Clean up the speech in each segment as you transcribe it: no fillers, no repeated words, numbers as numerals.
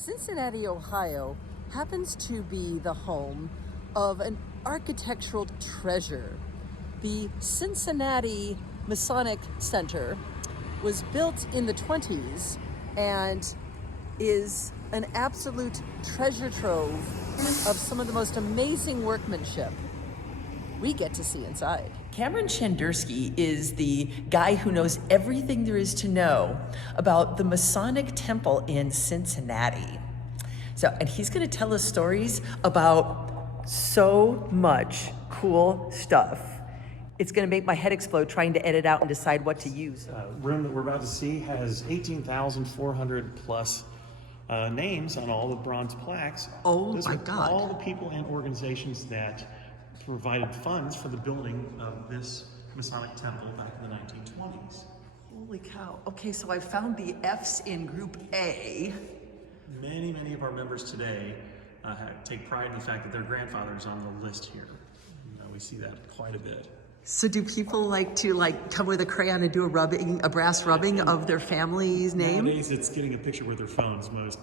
Cincinnati, Ohio happens to be the home of an architectural treasure. The Cincinnati Masonic Center was built in the 20s and is an absolute treasure trove of some of the most amazing workmanship. We get to see inside. Cameron Shandersky is the guy who knows everything there is to know about the Masonic Temple in Cincinnati. And he's going to tell us stories about so much cool stuff. It's going to make my head explode trying to edit out and decide what to use. Room that we're about to see has 18,400 plus names on all the bronze plaques. Oh Those my are God. all the people and organizations that provided funds for the building of this Masonic temple back in the 1920s. Holy cow. Okay, so I found the F's in Group A. Many of our members today take pride in the fact that their grandfather is on the list here. We see that quite a bit. So do people like to come with a crayon and do a brass rubbing of their family's name? Nowadays it's getting a picture with their phones most.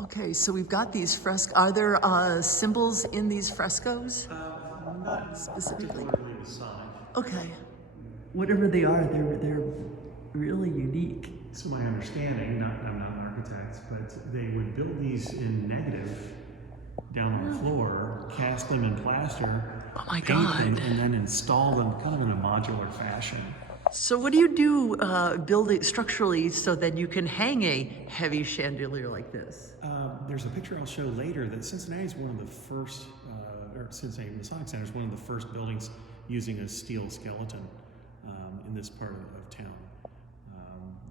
Okay, so we've got these frescoes. Are there symbols in these frescoes? Not Specifically. particularly Masonic. Okay. Whatever they are, they're really unique. So my understanding, I'm not an architect, but they would build these in negative down on the floor, cast them in plaster, Oh my paint God. them, and then install them kind of in a modular fashion. So what do you do building structurally so that you can hang a heavy chandelier like this? There's a picture I'll show later that Cincinnati is one of the first, or Cincinnati Masonic Center is one of the first buildings using a steel skeleton in this part of town.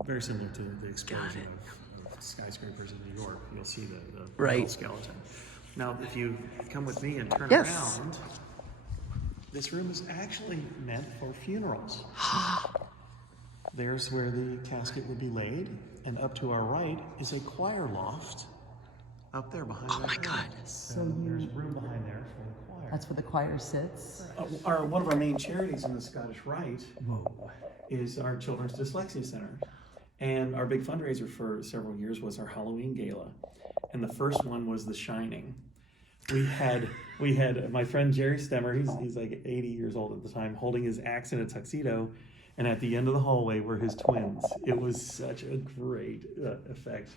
Very similar to the explosion of skyscrapers in New York. You'll see the Right. metal skeleton. Now, if you come with me and turn Yes. around, this room is actually meant for funerals. There's where the casket would be laid, and up to our right is a choir loft. Up there behind that. Oh my God. So there's room behind there for the choir. That's where the choir sits. One of our main charities in the Scottish Rite is our Children's Dyslexia Center. And our big fundraiser for several years was our Halloween gala. And the first one was The Shining. We had my friend Jerry Stemmer, he's like 80 years old at the time, holding his axe in a tuxedo. And at the end of the hallway were his twins. It was such a great effect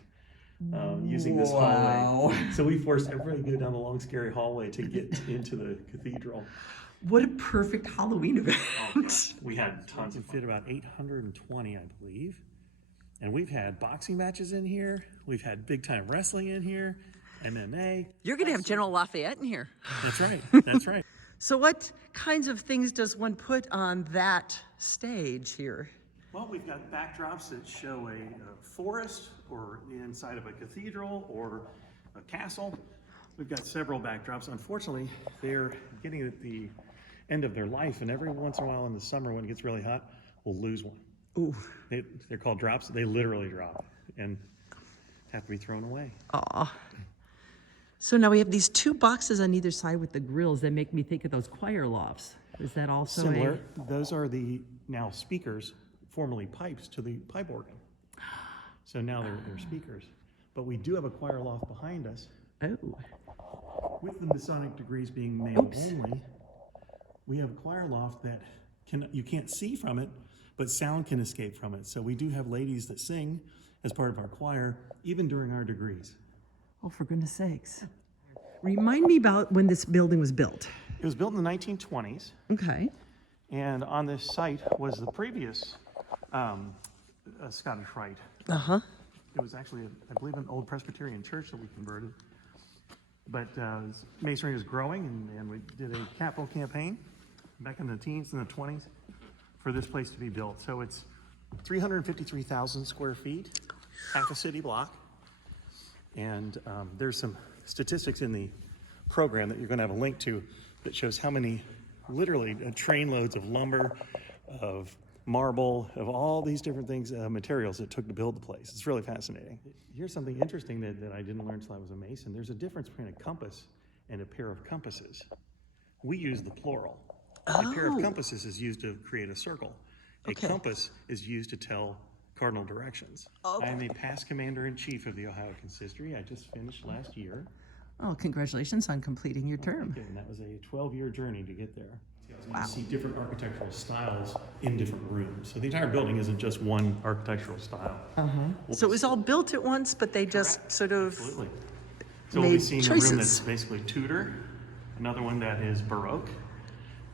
using this hallway. So we forced everybody to go down the long, scary hallway to get into the cathedral. What a perfect Halloween event. We had tons of fit about 820, I believe. And we've had boxing matches in here. We've had big time wrestling in here, MMA. You're going to have General Lafayette in here. That's right. That's right. So what kinds of things does one put on that stage here? Well, we've got backdrops that show a forest or the inside of a cathedral or a castle. We've got several backdrops. Unfortunately, they're getting at the end of their life, and every once in a while in the summer when it gets really hot, we'll lose one. Ooh. They're called drops. They literally drop and have to be thrown away. Aw. So now we have these two boxes on either side with the grills that make me think of those choir lofts. Is that also Similar. Those are the now speakers, formerly pipes, to the pipe organ. So now they're speakers. But we do have a choir loft behind us. Oh. With the Masonic degrees being male only, we have a choir loft that you can't see from it, but sound can escape from it. So we do have ladies that sing as part of our choir, even during our degrees. Oh, for goodness sakes. Remind me about when this building was built. It was built in the 1920s. Okay. And on this site was the previous Scottish Rite. Uh-huh. It was actually, I believe, an old Presbyterian church that we converted. But masonry was growing, and we did a capital campaign back in the teens and the 20s for this place to be built. So it's 353,000 square feet, half a city block. And there's some statistics in the program that you're going to have a link to that shows how many, literally, trainloads of lumber, of marble, of all these different things, materials it took to build the place. It's really fascinating. Here's something interesting that I didn't learn until I was a Mason. There's a difference between a compass and a pair of compasses. We use the plural. A pair of compasses is used to create a circle. A compass is used to tell cardinal directions. Okay. I am a past commander-in-chief of the Ohio Consistory. I just finished last year. Oh, congratulations on completing your term. And that was a 12-year journey to get there. Wow. You see different architectural styles in different rooms. So the entire building isn't just one architectural style. So it was all built at once, but they just sort of Absolutely. So we'll be made seeing a choices. room that's basically Tudor, another one that is Baroque,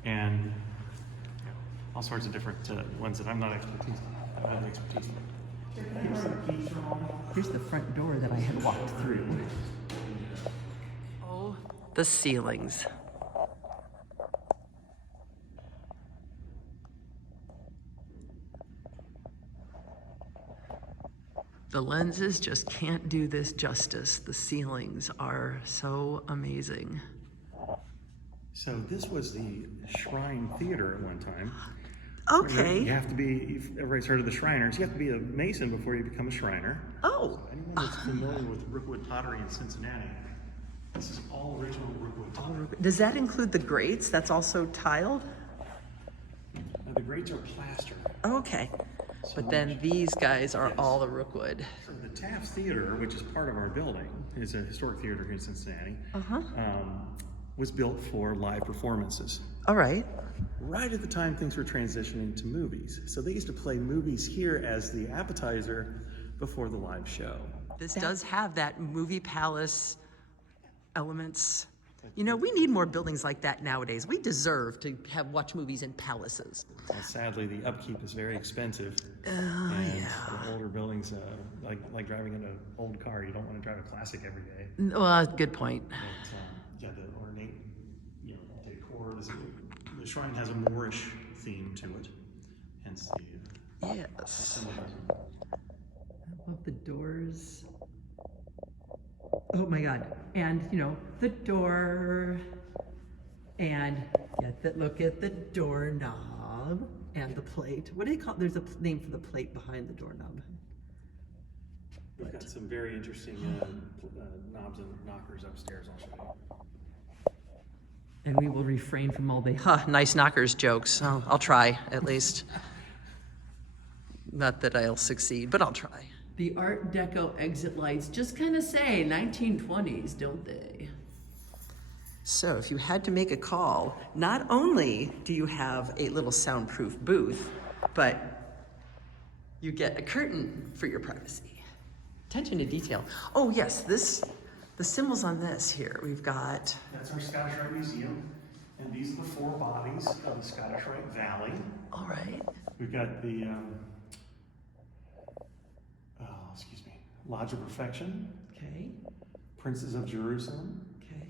and all sorts of different ones that I'm not expertise in. I have expertise in. Here's the front door that I had walked through. Oh, the ceilings. The lenses just can't do this justice. The ceilings are so amazing. So this was the Shrine Theater at one time. Okay. You have to be, everybody's heard of the Shriners, you have to be a Mason before you become a Shriner. Oh. So anyone that's familiar with Rookwood pottery in Cincinnati, this is all original Rookwood pottery. Does that include the grates? That's also tiled? Now, the grates are plaster. Okay. But then these guys are all the Rookwood. So the Taft Theater, which is part of our building, is a historic theater here in Cincinnati, was built for live performances. All right. Right at the time things were transitioning to movies. So they used to play movies here as the appetizer before the live show. This does have that movie palace elements. You know, we need more buildings like that nowadays. We deserve to watch movies in palaces. Well, sadly, the upkeep is very expensive. And for older buildings, like driving in an old car, you don't want to drive a classic every day. Well, good point. But, the ornate, decor. The shrine has a Moorish theme to it, hence the Yes. symbolism. I love the doors. Oh my God. And, the door. And look at the doorknob and the plate. What do you call it? There's a name for the plate behind the doorknob. We've got some very interesting knobs and knockers upstairs. I'll show you. And we will refrain from all the nice knockers jokes. I'll try, at least. Not that I'll succeed, but I'll try. The Art Deco exit lights just kind of say 1920s, don't they? So if you had to make a call, not only do you have a little soundproof booth, but you get a curtain for your privacy. Attention to detail. Oh yes, the symbols on this here, we've got... That's our Scottish Rite Museum, and these are the four bodies of the Scottish Rite Valley. All right. We've got the, Lodge of Perfection. Okay. Princes of Jerusalem. Okay.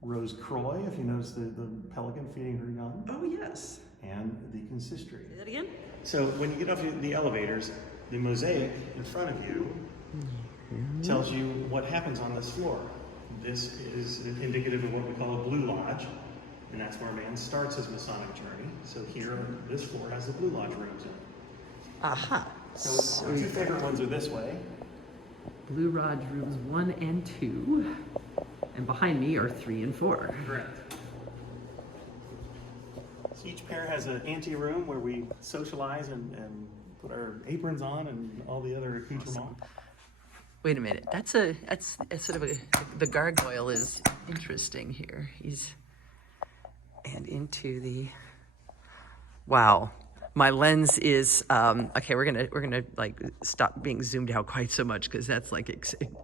Rose Croix, if you notice the pelican feeding her young. Oh yes. And the consistory. Say that again? So when you get off the elevators, the mosaic in front of you tells you what happens on this floor. This is indicative of what we call a Blue Lodge, and that's where a man starts his Masonic journey. So here, this floor has the Blue Lodge rooms in it. Aha. So our two favorite ones are this way. Blue Lodge rooms 1 and 2, and behind me are 3 and 4. Correct. So each pair has an ante-room where we socialize and put our aprons on and all the other accoutrements. Wait a minute. That's sort of the gargoyle is interesting here. And into the, wow. My lens is, okay, we're gonna like stop being zoomed out quite so much because that's like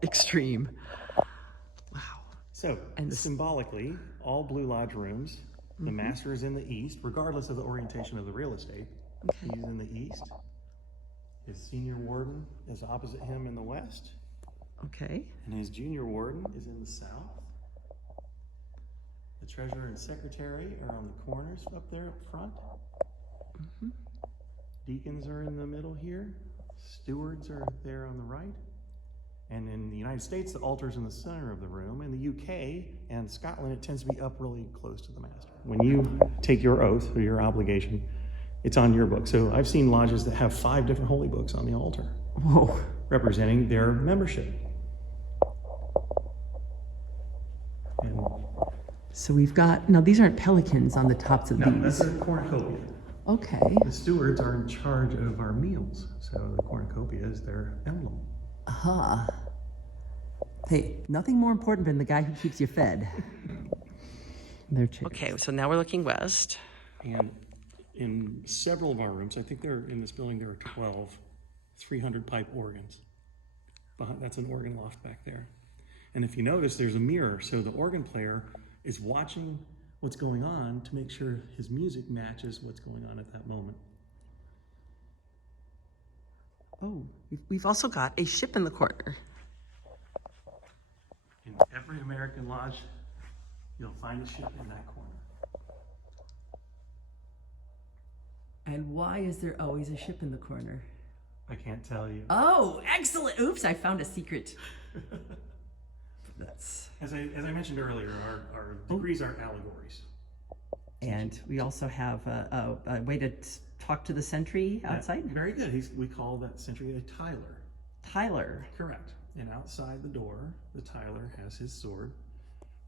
extreme. Wow. So, and symbolically, all Blue Lodge rooms, the master is in the east, regardless of the orientation of the real estate. Okay. He's in the east. His senior warden is opposite him in the west. Okay. And his junior warden is in the south. The treasurer and secretary are on the corners up there up front. Deacons are in the middle here. Stewards are there on the right. And in the United States, the altar's in the center of the room. In the UK and Scotland, it tends to be up really close to the master. When you take your oath or your obligation, it's on your book. So I've seen lodges that have 5 different holy books on the altar. Whoa. Representing their membership. So we've got, now these aren't pelicans on the tops of these. No, that's a cornucopia. Okay. The stewards are in charge of our meals, so the cornucopia is their emblem. Aha. Hey, nothing more important than the guy who keeps you fed. Their chairs. Okay, so now we're looking west. And in several of our rooms, I think in this building there are 12 300 pipe organs. That's an organ loft back there. And if you notice, there's a mirror, so the organ player is watching what's going on to make sure his music matches what's going on at that moment. Oh, we've also got a ship in the corner. In every American lodge, you'll find a ship in that corner. And why is there always a ship in the corner? I can't tell you. Oh, excellent. Oops, I found a secret. That's... As I mentioned earlier, our degrees are allegories. And we also have a way to talk to the sentry outside? Very good. We call that sentry a Tyler. Tyler. Correct. And outside the door, the Tyler has his sword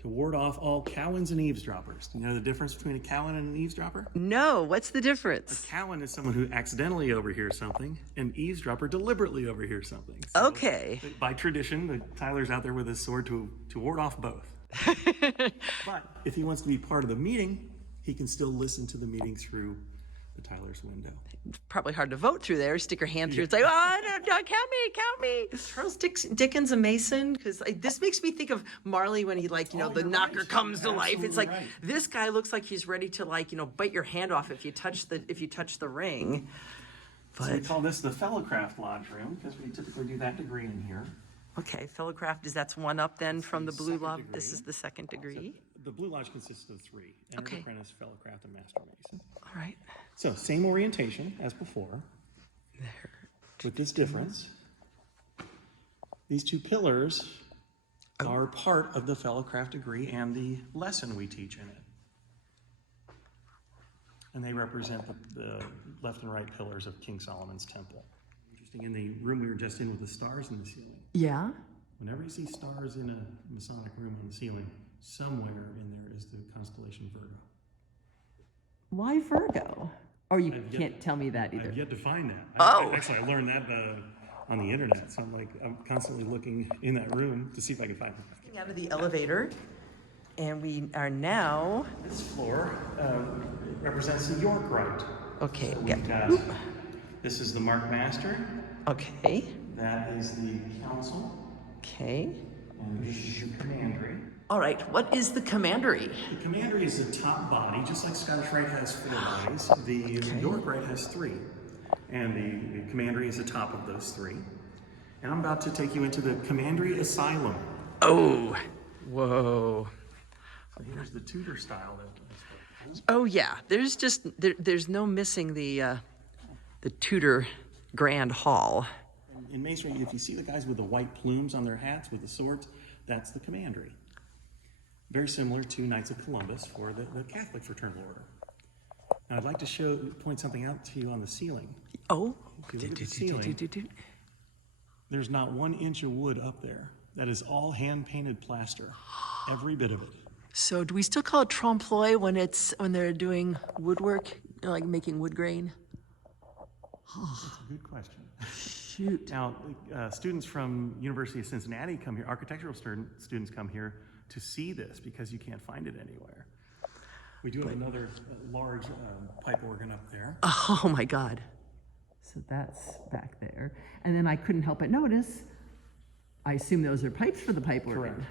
to ward off all cowens and eavesdroppers. Do you know the difference between a cowen and an eavesdropper? No, what's the difference? A cowen is someone who accidentally overhears something, and eavesdropper deliberately overhears something. So okay. By tradition, the Tyler's out there with his sword to ward off both. But if he wants to be part of the meeting, he can still listen to the meeting through the Tyler's window. Probably hard to vote through there. Stick your hand through. It's like, oh, no, count me. Charles Dickens a Mason? Because this makes me think of Marley when he the knocker right. Comes to life. It's like right. This guy looks like he's ready to bite your hand off if you touch the ring. But so we call this the Fellowcraft Lodge room because we typically do that degree in here. Okay, Fellowcraft, that's one up then from the Blue Lodge. This is the second degree. The Blue Lodge consists of 3. Entered Apprentice, Fellowcraft, and Master Mason. All right. So same orientation as before. There. With this difference. These 2 pillars are part of the Fellowcraft degree and the lesson we teach in it. And they represent the left and right pillars of King Solomon's temple. Interesting, in the room we were just in with the stars in the ceiling. Yeah? Whenever you see stars in a Masonic room on the ceiling, somewhere in there is the constellation Virgo. Why Virgo? Or you can't tell me that either. I've yet to find that. Oh! Actually, I learned that on the internet, so I'm constantly looking in that room to see if I can find it. Out of the elevator, and we are now... This floor represents the York Rite. Okay, So this is the Mark Master. Okay. That is the Council. Okay. And this is the Commandery. All right, what is the Commandery? The Commandery is the top body, just like Scottish Rite has 4 bodies. The York Rite has 3. And the Commandery is the top of those 3. And I'm about to take you into the Commandery Asylum. Oh, whoa. So here's the Tudor style. Oh yeah, there's no missing the Tudor Grand Hall. In Masonry, if you see the guys with the white plumes on their hats with the swords, that's the Commandery. Very similar to Knights of Columbus for the Catholic Fraternal Order. Now I'd like to point something out to you on the ceiling. Oh, if you look at the ceiling, there's not 1 inch of wood up there. That is all hand-painted plaster, every bit of it. So do we still call it trompe-l'oeil when they're doing woodwork, like making wood grain? That's a good question. Shoot. Now, students from University of Cincinnati come here, architectural students come here to see this because you can't find it anywhere. We do have another large pipe organ up there. Oh my God. So that's back there. And then I couldn't help but notice, I assume those are pipes for the pipe organ. Correct.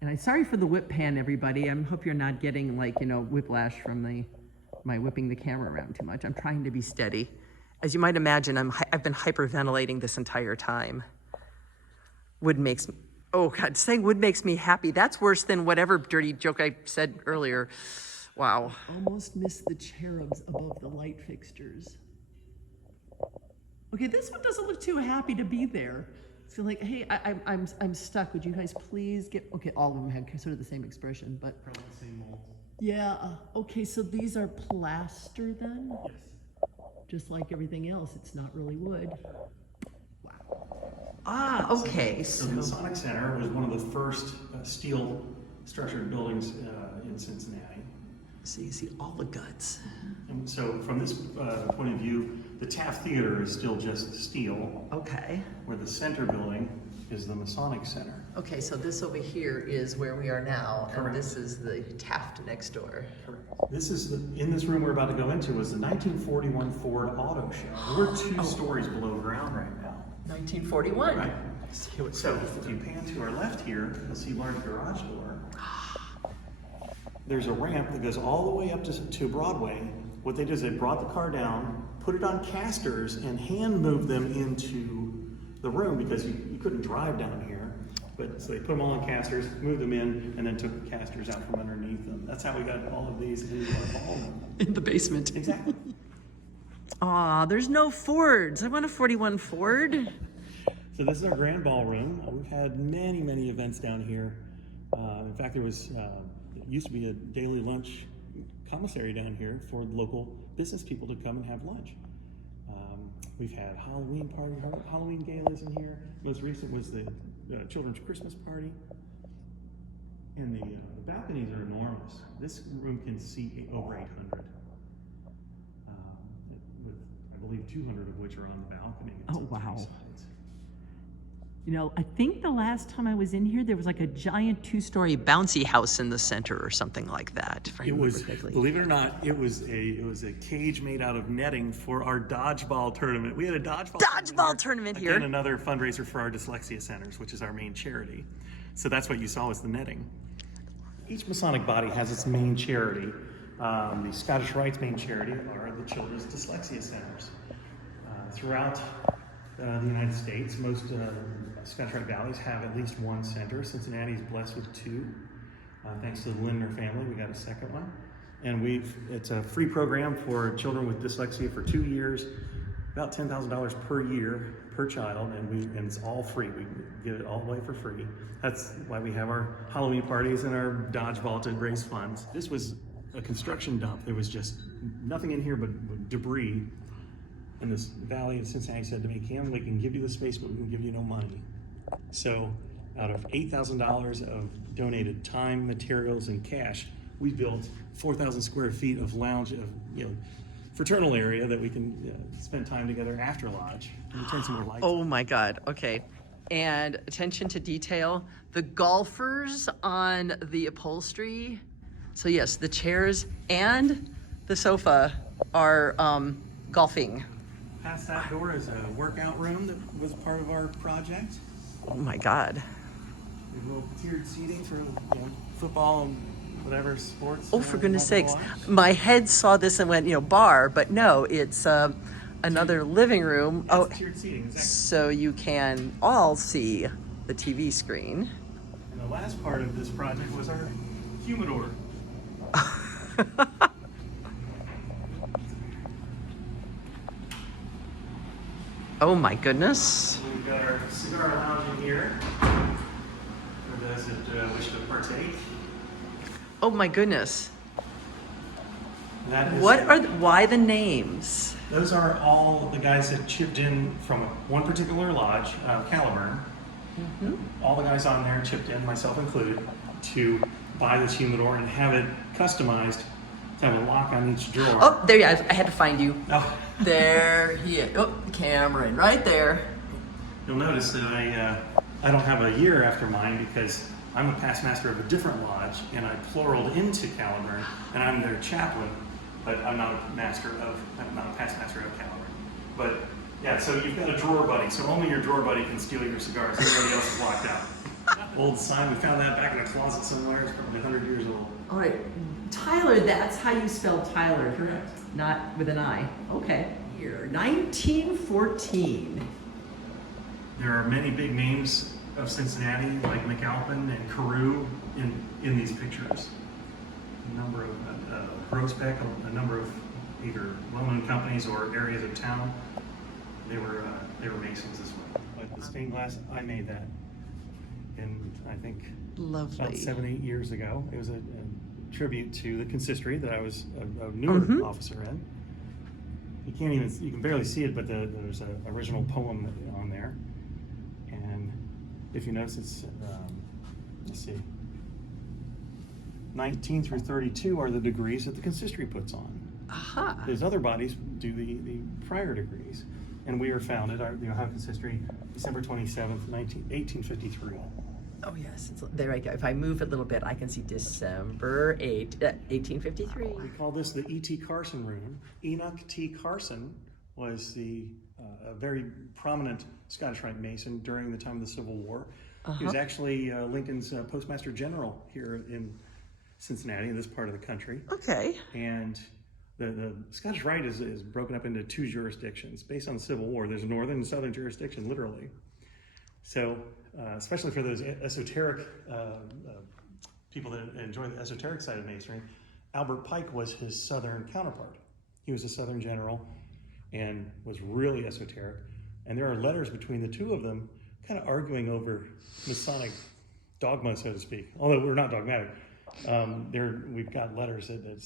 And I'm sorry for the whip pan, everybody. I hope you're not getting whiplash from my whipping the camera around too much. I'm trying to be steady. As you might imagine, I've been hyperventilating this entire time. Saying wood makes me happy. That's worse than whatever dirty joke I said earlier. Wow. Almost missed the cherubs above the light fixtures. Okay, this one doesn't look too happy to be there. So hey, I'm stuck. Would you guys please get? Okay, all of them had sort of the same expression, but probably the same mold. Yeah. Okay, so these are plaster then. Yes. just like everything else. It's not really wood. Ah, okay. So the Masonic Center was one of the first steel structured buildings in Cincinnati. So you see all the guts. And so from this point of view, the Taft Theater is still just steel, Okay. where the center building is the Masonic Center. Okay, so this over here is where we are now, Correct. and this is the Taft next door. Correct. This is in this room we're about to go into was the 1941 Ford Auto Show. We're 2 stories below ground right now. 1941. Right. So if you pan to our left here, you'll see large garage door. There's a ramp that goes all the way up to Broadway. What they did is they brought the car down, put it on casters, and hand moved them into the room because you couldn't drive down here. But so they put them all on casters, moved them in, and then took the casters out from underneath them. That's how we got all of these into our ballroom. In the basement. Exactly. Aw, there's no Fords. I want a 41 Ford. So this is our Grand Ballroom. We've had many, many events down here. In fact, there was it used to be a daily lunch commissary down here for local business people to come and have lunch. We've had Halloween Halloween galas in here. Most recent was the children's Christmas party. And the balconies are enormous. This room can seat over 800. With, I believe, 200 of which are on the balcony. It's Oh, on wow. 3 sides. You know, I think the last time I was in here, there was like a giant 2-story Bouncy house in the center or something like that. If I It remember was, correctly. believe it or not, it was a cage made out of netting for our dodgeball tournament. We had a dodgeball tournament Again, here. another fundraiser for our dyslexia centers, which is our main charity. So that's what you saw was the netting. Each Masonic body has its main charity. The Scottish Rite's main charity are the children's dyslexia centers. Throughout the United States, most Scottish Rite valleys have at least one center. Cincinnati is blessed with 2. Thanks to the Lindner family, we got a second one. And it's a free program for children with dyslexia for 2 years, about $10,000 per year per child, and it's all free. We give it all away for free. That's why we have our Halloween parties and our dodgeball to raise funds. This was a construction dump. There was just nothing in here but debris. And this Valley of Cincinnati said to me, Cam, we can give you the space, but we can give you no money. So out of $8,000 of donated time, materials, and cash, we built 4,000 square feet of lounge, fraternal area that we can spend time together after lodge. And we turn some more lights Oh on. my God, okay. And attention to detail, the golfers on the upholstery. So yes, the chairs and the sofa are golfing. Past that door is a workout room that was part of our project. Oh my God. We have a little tiered seating for football and whatever sports. Oh, for goodness sakes. watch. My head saw this and went, bar, but no, it's another living room. That's tiered seating, exactly. So you can all see the TV screen. And the last part of this project was our humidor. Oh my goodness. We've got our cigar lounge in here for those that wish to partake. Oh my goodness. That is, Why the names? Those are all the guys that chipped in from one particular lodge, Caliburn. Mm-hmm. All the guys on there chipped in, myself included, to buy this humidor and have it customized to have a lock on each drawer. Oh, there you are. I had to find you. Oh. There he is. Oh, Cameron, right there. You'll notice that I don't have a year after mine because I'm a past master of a different lodge and I pluraled into Caliburn and I'm their chaplain, but I'm not a past master of Caliburn. But yeah, so you've got a drawer buddy, so only your drawer buddy can steal your cigars. Everybody else is locked out. Old sign, we found that back in a closet somewhere. It's probably 100 years old. All right, Tyler, that's how you spell Tyler. Correct. Not with an I. Okay. Here, 1914. There are many big names of Cincinnati, like McAlpin and Carew, in these pictures. A number of Grosbeck, a number of either well-known companies or areas of town. They were Masons as well. But the stained glass, I made that in I think Lovely. about 7, 8 years ago. It was a tribute to the consistory that I was a newer officer in. You can barely see it, but there's an original poem on there. And if you notice, it's, let's see, 19 through 32 are the degrees that the consistory puts on. Aha. Those other bodies do the prior degrees. And we were founded, the Ohio Consistory, December 27th, 1853. Oh yes, there I go. If I move a little bit, I can see December 1853. We call this the E.T. Carson room. Enoch T. Carson was a very prominent Scottish Rite Mason during the time of the Civil War. He was actually Lincoln's Postmaster General here in Cincinnati, in this part of the country. Okay. And the Scottish Rite is broken up into two jurisdictions based on the Civil War. There's a northern and southern jurisdiction, literally. So, especially for those esoteric people that enjoy the esoteric side of Masonry, Albert Pike was his southern counterpart. He was a southern general and was really esoteric. And there are letters between the two of them kind of arguing over Masonic dogma, so to speak. Although we're not dogmatic. We've got letters that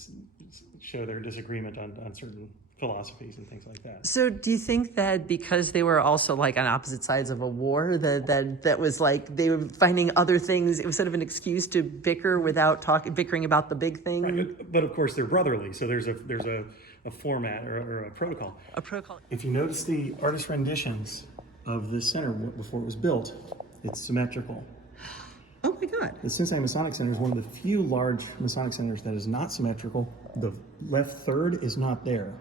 show their disagreement on certain philosophies and things like that. So do you think that because they were also like on opposite sides of a war, that was like they were finding other things, it was sort of an excuse to bicker without bickering about the big thing? Right, but of course they're brotherly, so there's a format or a protocol. A protocol. If you notice the artist renditions of this center before it was built, it's symmetrical. Oh my God. The Cincinnati Masonic Center is one of the few large Masonic centers that is not symmetrical. The left third is not there.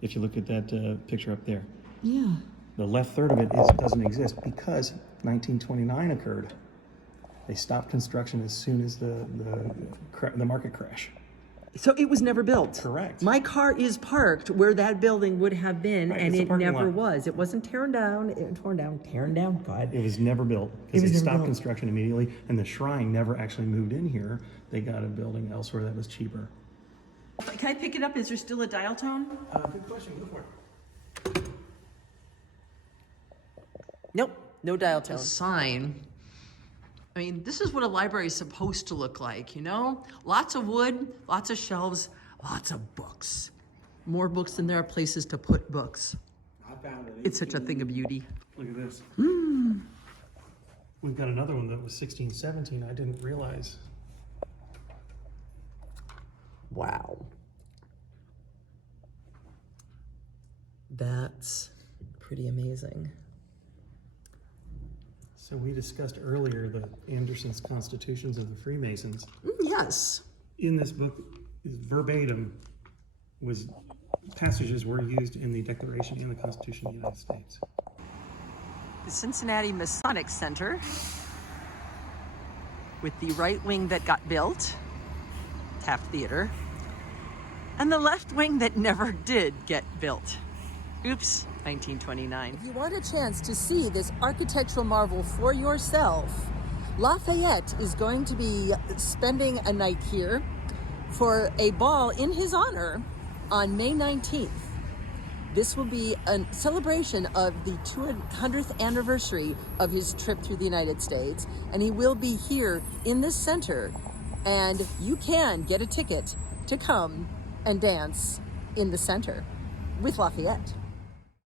If you look at that picture up there. Yeah. The left third of it doesn't exist because 1929 occurred. They stopped construction as soon as the market crash. So it was never built. Correct. My car is parked where that building would have been, Right, and it's a it parking never lot. was. It wasn't tearing down. God. It was never built It because was they never stopped built. construction immediately, and the shrine never actually moved in here. They got a building elsewhere that was cheaper. Can I pick it up? Is there still a dial tone? Good question. Go for it. Nope, no dial tone. Sign. I mean, this is what a library is supposed to look like, you know? Lots of wood, lots of shelves, lots of books. More books than there are places to put books. I found it. It's such a thing of beauty. Look at this. We've got another one that was 1617. I didn't realize. Wow. That's pretty amazing. So we discussed earlier the Anderson's Constitutions of the Freemasons. Yes. In this book, verbatim passages were used in the Declaration and the Constitution of the United States. The Cincinnati Masonic Center, with the right wing that got built, Taft Theater, and the left wing that never did get built. Oops, 1929. If you want a chance to see this architectural marvel for yourself, Lafayette is going to be spending a night here for a ball in his honor on May 19th. This will be a celebration of the 200th anniversary of his trip through the United States, and he will be here in this center, and you can get a ticket to come and dance in the center with Lafayette.